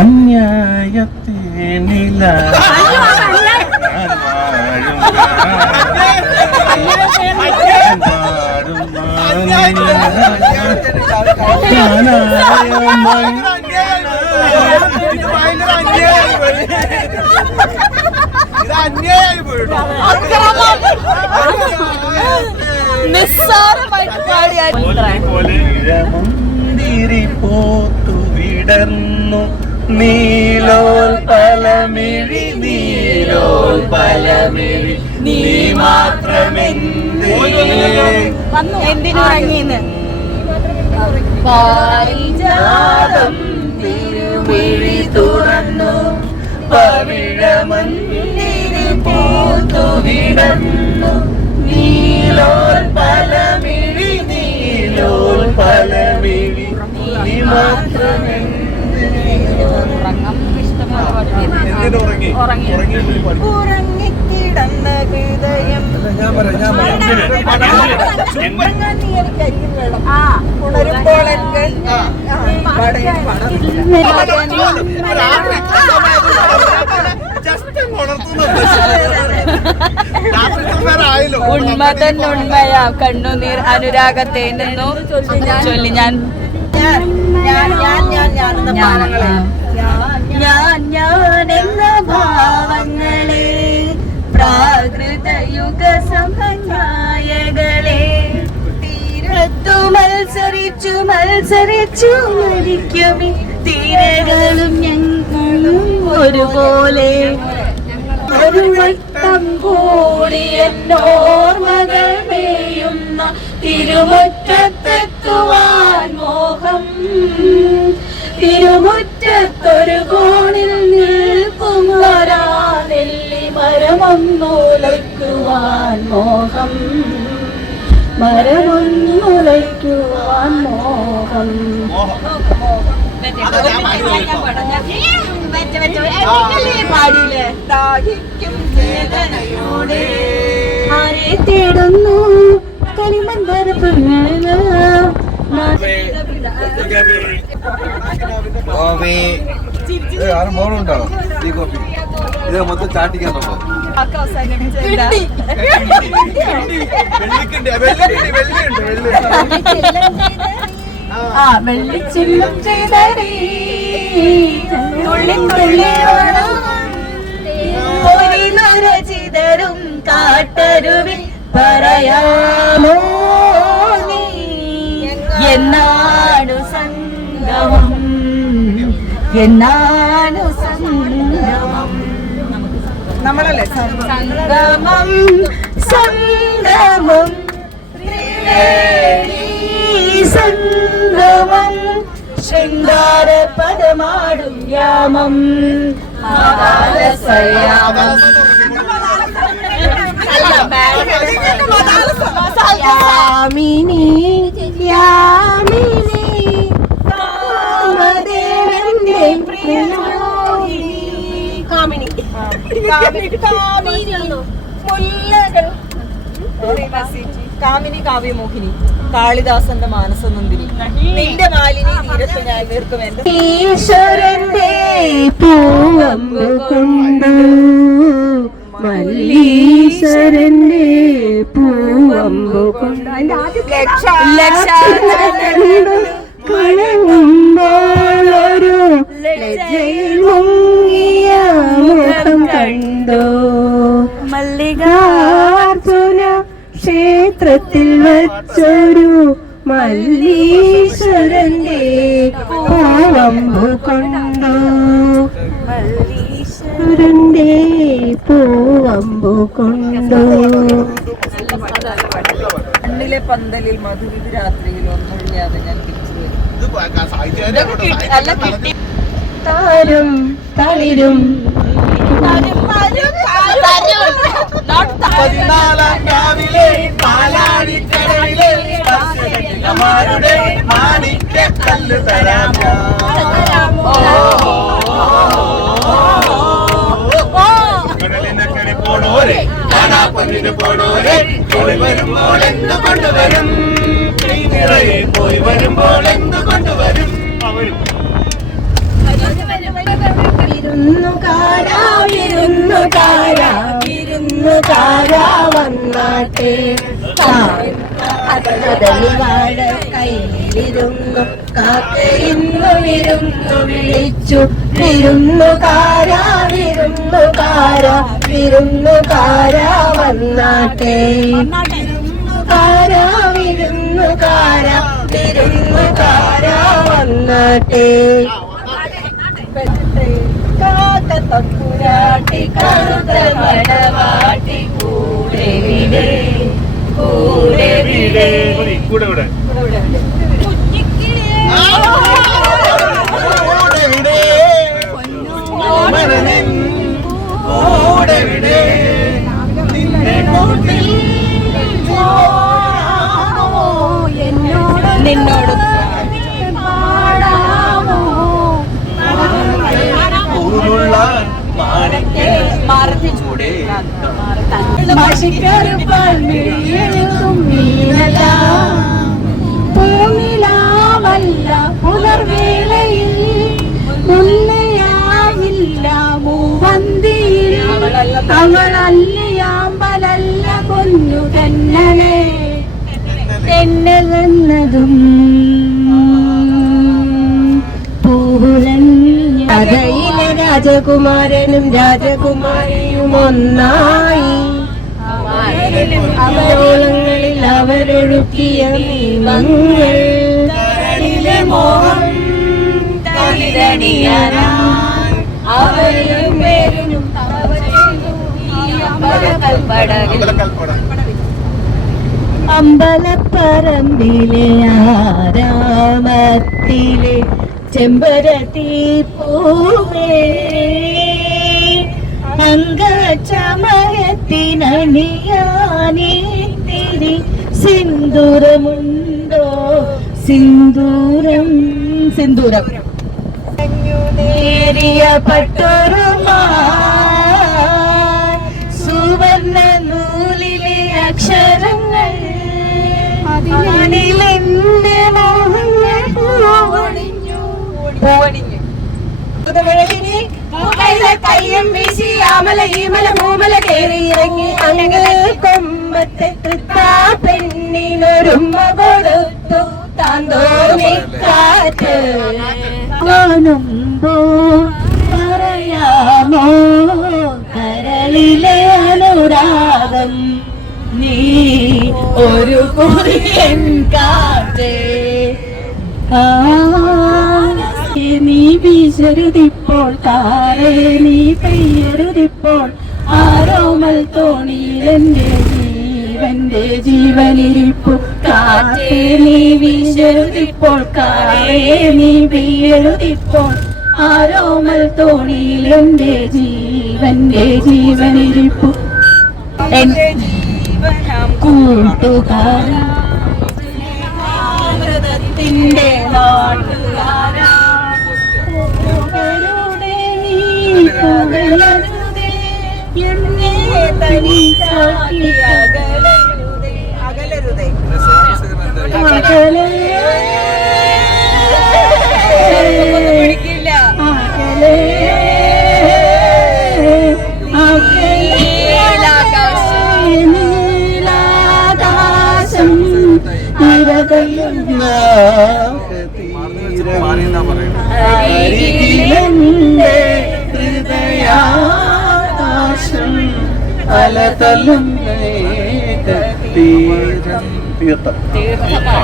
അന്യായത്തേനില അന്യായമായി പോയിട്ടോ നിസ്സാരമായിട്ട് പാടിയായിട്ട് മുന്തിരി നീലോൽ പലമിഴി നീലോൽപലമിഴി നീലോൽപലമിഴി നീ മാത്രമെന്തേ വന്നു. എന്തിനുറങ്ങിന്ന് പാരിജാതം തിരുമിഴി തുറന്നു പവിഴമന്തിരി പൂത്തു വിടന്നു നീലോൽപലമിഴി നീലോൽപലമിഴി നീ മാത്രമെന്തേ എന്തിനു ഉറങ്ങി? ഉറങ്ങി. ഉറങ്ങിയിട്ട് നീ പഠിക്കും ഉറങ്ങിക്കിടന്ന ഹൃദയം ഞാൻ പറയാം ഞാൻ പറയാം. ആ. ഉണരുമ്പോൾ എനിക്ക് ജസ്റ്റ് ഉണർത്തുന്നു. രാത്രി വേറെ ആയല്ലോ ഉണ്മ തന്നെ ഉണ്മയാ കണ്ണുനീർ അനുരാഗത്തെ നിന്നു. ചൊല്ലി ഞാൻ ഞാൻ ഞാൻ ഞാൻ ഞാൻ എന്ന ഭാവങ്ങളെ ഞാൻ. ഞാൻ എന്ന ഭാവങ്ങളെ. പ്രാകൃത യുഗ സമന്വയകളെ. തീരത്തു മത്സരിച്ചു മത്സരിച്ചു മരിക്കുമി തീരകളും ഞങ്ങളും ഒരുപോലെ. ഒരു വട്ടം കൂടി എന്നോർമകൾ മേയുന്ന തിരുമുറ്റത്തെത്തുവാൻ മോഹം. തിരുമുറ്റത്തൊരു കോണിൽ നിൽക്കും നെല്ലി മരമൊന്നുലയ്ക്കുവാൻ മോഹം. മരമൊന്നുലയ്ക്കുവാൻ മോഹം. പാടിയില്ലേ? ദാഹിക്കും വേദനയോടെ. ആരെ തേടുന്നു? കളിമന്ദര ആരും മോളുണ്ടോ? ഈ കോപ്പി ഇത് മൊത്തം ചാട്ടിക്കാൻ നോക്കാം. വെള്ളിച്ചില്ലും ചെയ്തരീ കാട്ടരുവിൽ പറയാമോ? എന്നാണു സംഗമം? നമ്മളല്ലേ? സംഗമം സംഗമം. ശൃംഗാര പദമാടും യാമം. യാമിനി കാമിനി കാവ്യമോഹിനി കാളിദാസന്റെ മാനസനന്ദിനി നിന്റെ മാലിനി തീരത്ത് ഞാൻ തീർക്കും എന്റെ ഈശ്വരന്റെ പൂവമ്പ് വച്ചൊരു മല്ലീശ്വരന്റെ പൂവമ്പു കൊണ്ടു. മല്ലീശ്വരന്റെ പൂവമ്പു കൊണ്ടു. കണ്ണിലെ പന്തലിൽ മധുവിധ രാത്രിയിൽ ഒന്നൊഴിയാതെ ഞാൻ തിരിച്ചു താരം ഇത് സാഹിത്യകാരെ അല്ല കിട്ടി താരും തളിരും. മോളെ പോയി വരുമ്പോൾ എന്ത് കൊണ്ടുവരും? നിറയെ പോയി വരുമ്പോൾ എന്ത് കൊണ്ടുവരും? അവരും. ഇരുന്നു വിരുന്നുകാരാ വിരുന്നുകാരാ വന്നാട്ടെ. വാഴ കയ്യിലിരുന്നു കാത്തിരുന്നു വിരുന്നു വിളിച്ചു. വിരുന്നുകാരാ വിരുന്നുകാരാ വിരുന്നുകാരാ വന്നാട്ടെ. വിരുന്നുകാരാ വിരുന്നുകാരാ വിരുന്നുകാരാ വന്നാട്ടെ. കാക്ക തമ്പുരാട്ടി കറുത്ത മടവാട്ടി കൂടെ കൂടെ കൂടെ കൂടെ മറത്തിച്ചൂടെ പൂനിലാവല്ല പുലർവേളയിൽ മുല്ലയാവില്ല മൂവന്തിയിൽ അവളല്ലയാമ്പലല്ല കൊന്നു തന്നലെ തെന്നതും രാജകുമാരനും രാജകുമാരിയും ഒന്നായി അവരോളങ്ങളിൽ അവരൊഴുക്കിയ നിയമങ്ങൾ. മോഹം അവരും പേരും അമ്പലപ്പറമ്പിലെ ആരാമത്തിലെ ചെമ്പരത്തി പൂവേ അംഗചമയത്തിനണിയാനിത്തിരി സിന്ദൂരമുണ്ടോ? സിന്ദൂരം സിന്ദൂരം. നേരിയ പട്ടൊരുമാ സുവർണ നൂലിലെ അക്ഷരങ്ങൾ അതിലെന്റെ മോഹങ്ങൾ ആമല ഈമല മൂമല കേറി ഇറങ്ങി അങ്ങ് കൊമ്പത്തെ തൃത്താ പെണ്ണിനൊരുമ്മ കൊടുത്തു താന്തോന്നിക്കാറ്റ് കാണുമ്പോ പറയാമോ? കരളിലെ അനുരാഗം നീ ഒരു കുറിയൻ കാറ്റേ. നീ വീശരുതിപ്പോൾ കാറേ പെയ്യരുതിപ്പോൾ ആരോമൽ തോണിയിലെന്റെ ജീവന്റെ ജീവനിരിപ്പു. കാറ്റേ നീ വീശരുതിപ്പോൾ കാറേ നീ പെയ്യരുതിപ്പോൾ. ആരോമൽ തോണിയിലെന്റെ ജീവന്റെ ജീവനിരിപ്പു. കൂട്ടുകാരാ അമൃതത്തിന്റെ നാട്ടുകാരാ. നീ പുകഴരുതേ, എന്നെ തനിച്ചാക്കി അകലരുതേ അകലരുതേ പിടിക്കില്ല നീലാകാശം നിരതയുള്ള അരികിലെന്റെ ഹൃദയാകാശം അലതലും തീർത്ഥം. തീർത്ഥം.